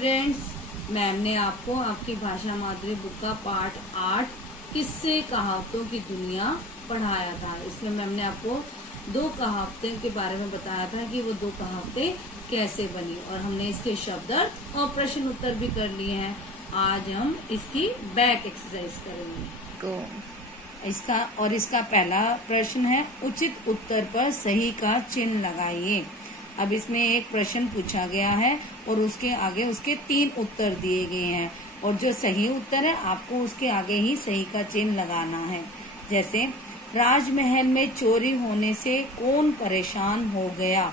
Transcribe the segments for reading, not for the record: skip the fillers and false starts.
Students, ma'am ने आपको आपकी भाषा माधुरी बुक का पार्ट 8 किस्से कहावतों की दुनिया पढ़ाया था। इसमें मैम ने आपको 2 कहावतें के बारे में बताया था कि वो 2 कहावतें कैसे बनी, और हमने इसके शब्द अर्थ और प्रश्न उत्तर भी कर लिए हैं। आज हम इसकी बैक एक्सरसाइज करेंगे। तो इसका पहला प्रश्न है, उचित उत्तर पर सही का चिन्ह लगाइए। अब इसमें एक प्रश्न पूछा गया है और उसके आगे उसके 3 उत्तर दिए गए हैं, और जो सही उत्तर है आपको उसके आगे ही सही का चिन्ह लगाना है। जैसे राजमहल में चोरी होने से कौन परेशान हो गया,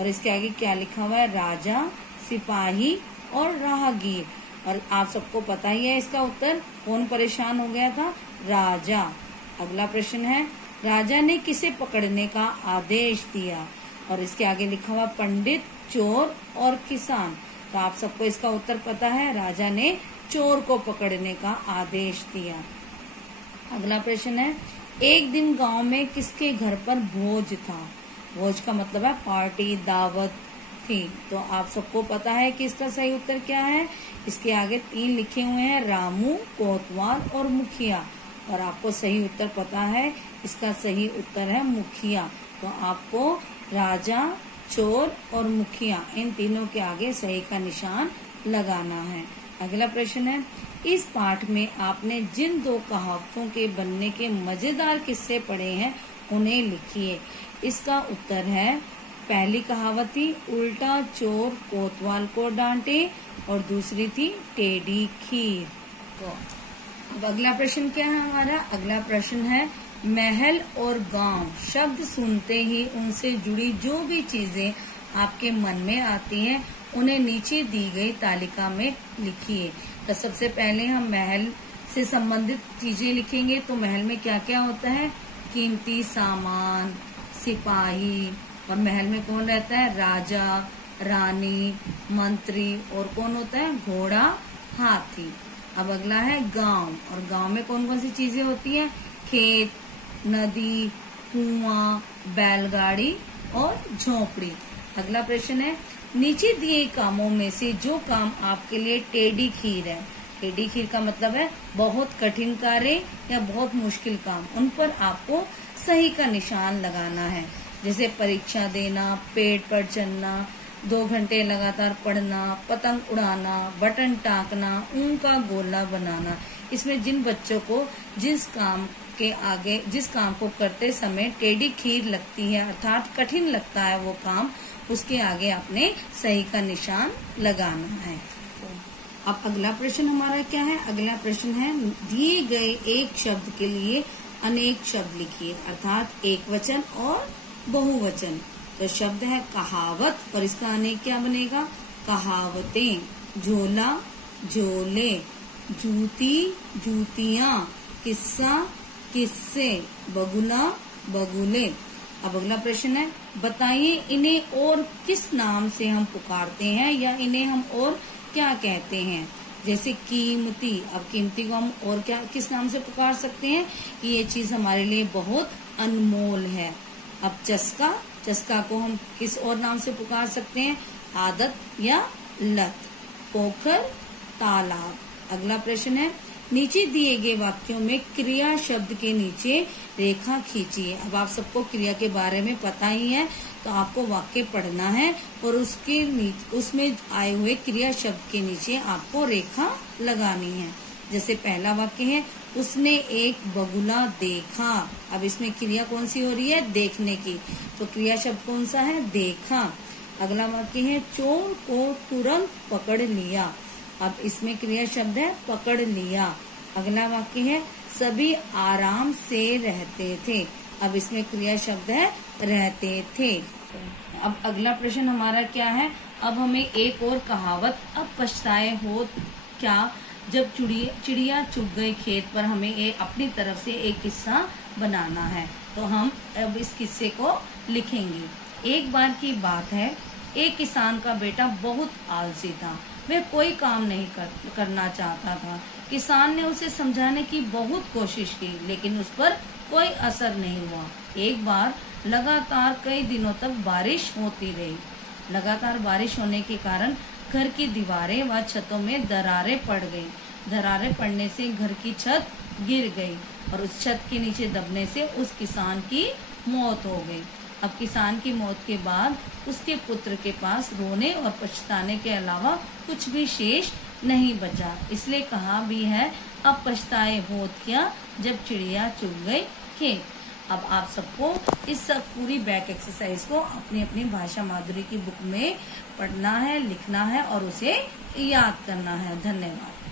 और इसके आगे क्या लिखा हुआ है, राजा, सिपाही और राहगीर। और आप सबको पता ही है इसका उत्तर, कौन परेशान हो गया था, राजा। अगला प्रश्न है, राजा ने किसे पकड़ने का आदेश दिया, और इसके आगे लिखा हुआ पंडित, चोर और किसान। तो आप सबको इसका उत्तर पता है, राजा ने चोर को पकड़ने का आदेश दिया। अगला प्रश्न है, एक दिन गांव में किसके घर पर भोज था। भोज का मतलब है पार्टी, दावत थी। तो आप सबको पता है कि इसका सही उत्तर क्या है। इसके आगे 3 लिखे हुए हैं, रामू, कोतवाल और मुखिया, और आपको सही उत्तर पता है, इसका सही उत्तर है मुखिया। तो आपको राजा, चोर और मुखिया, इन तीनों के आगे सही का निशान लगाना है। अगला प्रश्न है, इस पाठ में आपने जिन 2 कहावतों के बनने के मजेदार किस्से पढ़े हैं उन्हें लिखिए। इसका उत्तर है, पहली कहावत थी उल्टा चोर कोतवाल को डांटे, और दूसरी थी टेढ़ी खीर। तो अब अगला प्रश्न क्या है हमारा। अगला प्रश्न है, महल और गांव शब्द सुनते ही उनसे जुड़ी जो भी चीजें आपके मन में आती हैं उन्हें नीचे दी गई तालिका में लिखिए। तो सबसे पहले हम महल से संबंधित चीजें लिखेंगे। तो महल में क्या क्या होता है, कीमती सामान, सिपाही, और महल में कौन रहता है, राजा, रानी, मंत्री, और कौन होता है, घोड़ा, हाथी। अब अगला है गांव, और गांव में कौन कौन सी चीजें होती हैं, खेत, नदी, कुआं, बैलगाड़ी और झोपड़ी। अगला प्रश्न है, नीचे दिए कामों में से जो काम आपके लिए टेढ़ी खीर है। टेढ़ी खीर का मतलब है बहुत कठिन कार्य या बहुत मुश्किल काम, उन पर आपको सही का निशान लगाना है। जैसे परीक्षा देना, पेड़ पर चढ़ना, 2 घंटे लगातार पढ़ना, पतंग उड़ाना, बटन टाँकना, ऊन का गोला बनाना। इसमें जिन बच्चों को जिस काम को करते समय टेढ़ी खीर लगती है, अर्थात कठिन लगता है वो काम, उसके आगे आपने सही का निशान लगाना है। अब अगला प्रश्न हमारा क्या है। अगला प्रश्न है, दिए गए एक शब्द के लिए अनेक शब्द लिखिए, अर्थात एक वचन और बहुवचन। तो शब्द है कहावत, और इसका अनेक क्या बनेगा, कहावतें, झोला, झोले, जूती, जूतियां, किस्सा, किस्से, बगुला, बगुले। अब अगला प्रश्न है, बताइए इन्हें और किस नाम से हम पुकारते हैं, या इन्हें हम और क्या कहते हैं। जैसे कीमती, अब कीमती को हम और क्या किस नाम से पुकार सकते हैं कि ये चीज हमारे लिए बहुत अनमोल है। अब चस्का, चस्का को हम किस और नाम से पुकार सकते हैं, आदत या लत। पोखर, तालाब। अगला प्रश्न है, नीचे दिए गए वाक्यों में क्रिया शब्द के नीचे रेखा खींचिए। अब आप सबको क्रिया के बारे में पता ही है, तो आपको वाक्य पढ़ना है और उसमें आए हुए क्रिया शब्द के नीचे आपको रेखा लगानी है। जैसे पहला वाक्य है, उसने एक बगुला देखा। अब इसमें क्रिया कौन सी हो रही है, देखने की, तो क्रिया शब्द कौन सा है, देखा। अगला वाक्य है, चोर को तुरंत पकड़ लिया। अब इसमें क्रिया शब्द है पकड़ लिया। अगला वाक्य है, सभी आराम से रहते थे। अब इसमें क्रिया शब्द है रहते थे। अब अगला प्रश्न हमारा क्या है, अब हमें एक और कहावत, अब पछताए हो क्या जब चिड़िया चुग गई खेत पर, हमें अपनी तरफ से एक किस्सा बनाना है। तो हम अब इस किस्से को लिखेंगे। एक बार की बात है, एक किसान का बेटा बहुत आलसी था। वह कोई काम नहीं करना चाहता था। किसान ने उसे समझाने की बहुत कोशिश की, लेकिन उस पर कोई असर नहीं हुआ। एक बार लगातार कई दिनों तक बारिश होती रही। लगातार बारिश होने के कारण घर की दीवारें व छतों में दरारें पड़ गई। दरारें पड़ने से घर की छत गिर गई और उस छत के नीचे दबने से उस किसान की मौत हो गई। अब किसान की मौत के बाद उसके पुत्र के पास रोने और पछताने के अलावा कुछ भी शेष नहीं बचा। इसलिए कहा भी है, अब पछताए होत क्या जब चिड़िया चुग गई खेत। अब आप सबको इस सब पूरी बैक एक्सरसाइज को अपनी अपनी भाषा माधुरी की बुक में पढ़ना है, लिखना है और उसे याद करना है। धन्यवाद।